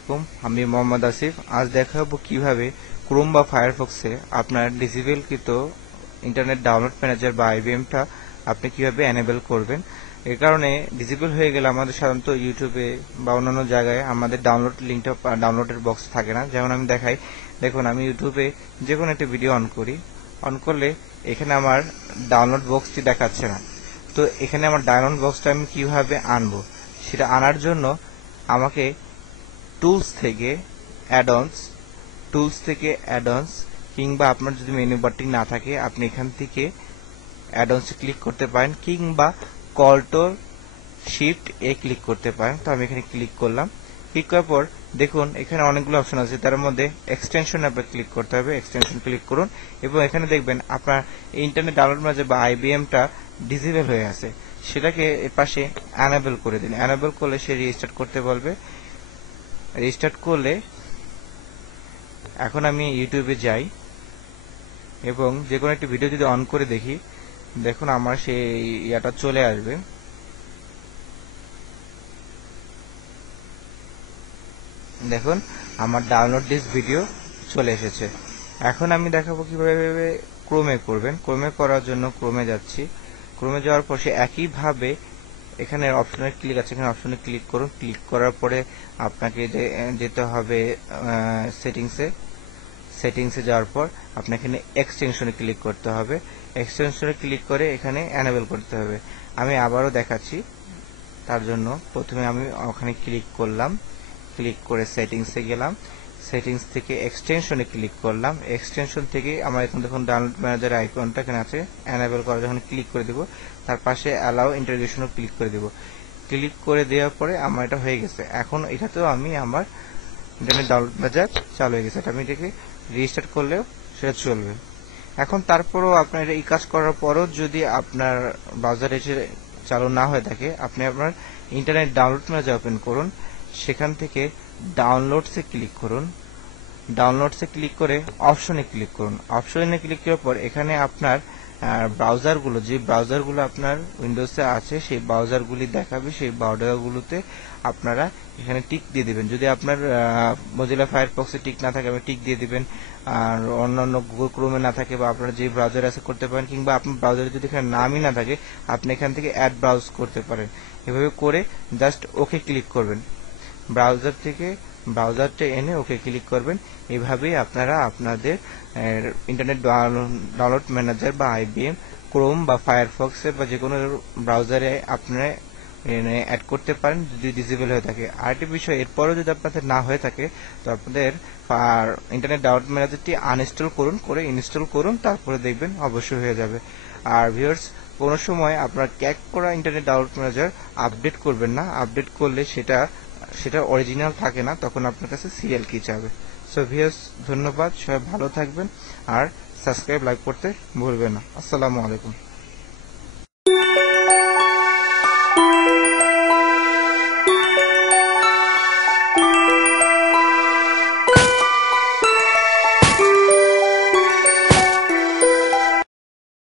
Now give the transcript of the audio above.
আলাইকুম, আমি মোহাম্মদ আসিফ। আজ দেখাবো কিভাবে ক্রোম বা ফায়ারফক্সে আপনার ডিসেবলকৃত ইন্টারনেট ডাউনলোড ম্যানেজার বা আইবিএমটা আপনি কিভাবে এনেবল করবেন। এর কারণে ডিসেবল হয়ে গেলে আমাদের সাধারণত ইউটিউবে বা অন্যান্য জায়গায় আমাদের ডাউনলোড লিঙ্কটা ডাউনলোডের বক্স থাকে না। যেমন আমি দেখাই, দেখুন আমি ইউটিউবে যে কোনো একটা ভিডিও অন করি, অন করলে এখানে আমার ডাউনলোড বক্সটি দেখাচ্ছে না। তো এখানে আমার ডাউনলোড বক্সটা আমি কিভাবে আনবো, সেটা আনার জন্য আমাকে টুলস থেকে অ্যাডঅনস কিংবা আপনার যদি মেনু বারটি না থাকে আপনি এখান থেকে অ্যাডঅনসে ক্লিক করতে পারেন, কিংবা কন্ট্রোল শিফট এ ক্লিক করতে পারেন। তো আমি এখানে ক্লিক করলাম। ক্লিক করার পর দেখুন এখানে অনেকগুলো অপশন আছে, তার মধ্যে এক্সটেনশন অ্যাপে ক্লিক করতে হবে। এক্সটেনশন ক্লিক করুন এবং এখানে দেখবেন আপনার ইন্টারনেট ডাউনলোড ম্যানেজার বা আইবিএমটা ডিসেবল হয়ে আছে, সেটাকে এর পাশে অ্যানেবল করে দিন। অ্যানেবল করলে সে রিস্টার্ট করতে বলবে। রিস্টার্ট করলে এখন আমি ইউটিউবে যাই এবং যে কোনো একটি ভিডিও যদি অন করে দেখি, দেখুন আমার সেই ইয়াটা চলে আসবে। দেখুন আমার ডাউনলোড দিস ভিডিও চলে এসেছে। এখন আমি দেখাবো কিভাবে ক্রোমে করবেন। ক্রোমে করার জন্য ক্রোমে যাচ্ছি। ক্রোমে যাওয়ার পর সে একইভাবে এখানে অপশনে ক্লিক আছে, এখানে অপশনে ক্লিক করুন। ক্লিক করার পরে আপনাকে যেতে হবে সেটিংসে যাওয়ার পর আপনার এখানে এক্সটেনশনে ক্লিক করতে হবে। এক্সটেনশনে ক্লিক করে এখানে অ্যানেবল করতে হবে। আমি আবারও দেখাচ্ছি। তার জন্য প্রথমে আমি ওখানে ক্লিক করলাম, ক্লিক করে সেটিংসে গেলাম, সেটিংস থেকে এক্সটেনশনে ক্লিক করলাম। এক্সটেনশন থেকে আমার এখন দেখুন ডাউনলোড ম্যানেজার আইকনটা এখানে আছে, অ্যানেবল করা যখন ক্লিক করে দেব, তার পাশে অ্যালাউ ইন্টিগ্রেশনও ক্লিক করে দেব। ক্লিক করে দেওয়ার পরে আমার এটা হয়ে গেছে। এখন এটাতেও আমি আমার ইন্টারনেট ডাউনলোড ম্যানেজার চালু হয়ে গেছে। এটা আমি এটাকে রিস্টার্ট করলেও সেটা চলবে। এখন তারপরও আপনার এই কাজ করার পরও যদি আপনার ব্রাউজার এসে চালু না হয়ে থাকে, আপনি আপনার ইন্টারনেট ডাউনলোড ম্যানেজার ওপেন করুন। সেখান থেকে ডাউনলোডসে ক্লিক করুন। ডাউনলোডসে ক্লিক করে অপশনে ক্লিক করুন। অপশনে ক্লিক করার পর এখানে আপনার ব্রাউজারগুলো, যে ব্রাউজারগুলো আপনার উইন্ডোজে আছে সেই ব্রাউজারগুলি দেখাবে। সেই ব্রাউজারগুলোতে আপনারা এখানে টিক দিয়ে দিবেন। যদি আপনার মজিলা ফায়ারফক্সে টিক না থাকে আপনি টিক দিয়ে দিবেন, আর অন্যান্য গুগল ক্রোমে না থাকে বা আপনার যে ব্রাউজার আছে করতে পারেন, কিংবা আপনার ব্রাউজারে যদি এখানে নামই না থাকে আপনি এখান থেকে অ্যাড ব্রাউজ করতে পারেন। এভাবে করে জাস্ট ওকে ক্লিক করবেন। ব্রাউজার থেকে ব্রাউজারটা এনে ওকে ক্লিক করবেন। এভাবেই আপনারা আপনাদের ইন্টারনেট ডাউনলোড ম্যানেজার বা আইবিএম ক্রোম বা ফায়ারফক্সে বা যে কোনো ব্রাউজারে আপনারা অ্যাড করতে পারেন যদি ডিসেবল হয়ে থাকে। আরেকটি বিষয়, এরপরও যদি আপনাদের না হয়ে থাকে তো আপনাদের ইন্টারনেট ডাউনলোড ম্যানেজারটি আনইনস্টল করুন, করে ইনস্টল করুন, তারপরে দেখবেন অবশ্যই হয়ে যাবে। আর ভিউয়ার্স, কোনো সময় আপনার ক্র্যাক করা ইন্টারনেট ডাউনলোড ম্যানেজার আপডেট করবেন না। আপডেট করলে সেটা অরিজিনাল থাকে না, তখন আপনার কাছে সিরিয়াল কি চাবে। সো ভিউয়ার্স, ধন্যবাদ, সবাই ভালো থাকবেন আর সাবস্ক্রাইব লাইক করতে ভুলবেন না। আসসালামু আলাইকুম।